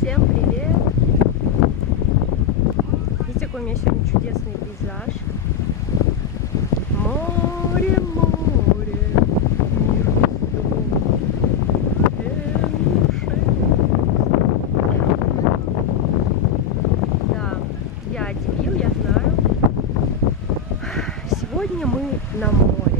Всем привет! Видите, какой у меня сегодня чудесный пейзаж. Море, море, мир Да, я дебил, я знаю. Сегодня мы на море.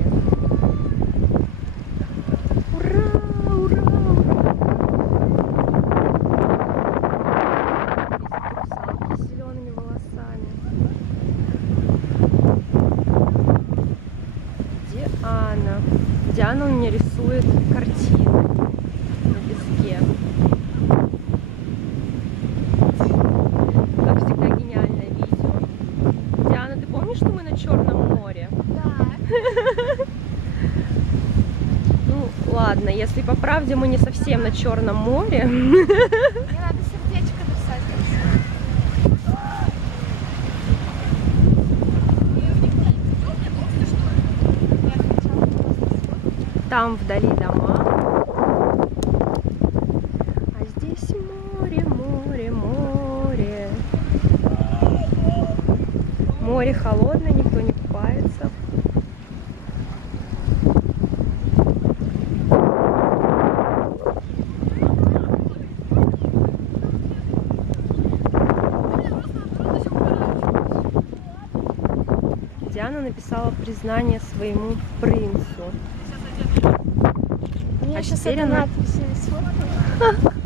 Где Анна? Диана у меня рисует картины на песке. Как всегда, гениальное видео. Диана, ты помнишь, что мы на Черном море? Да. Ну, ладно, если по правде мы не совсем на Черном море. Мне надо Там вдали дома. А здесь море, море, море. Море холодное, никто не купается. Диана написала признание своему принцу. Мне А сейчас она- надпись сфоткаю.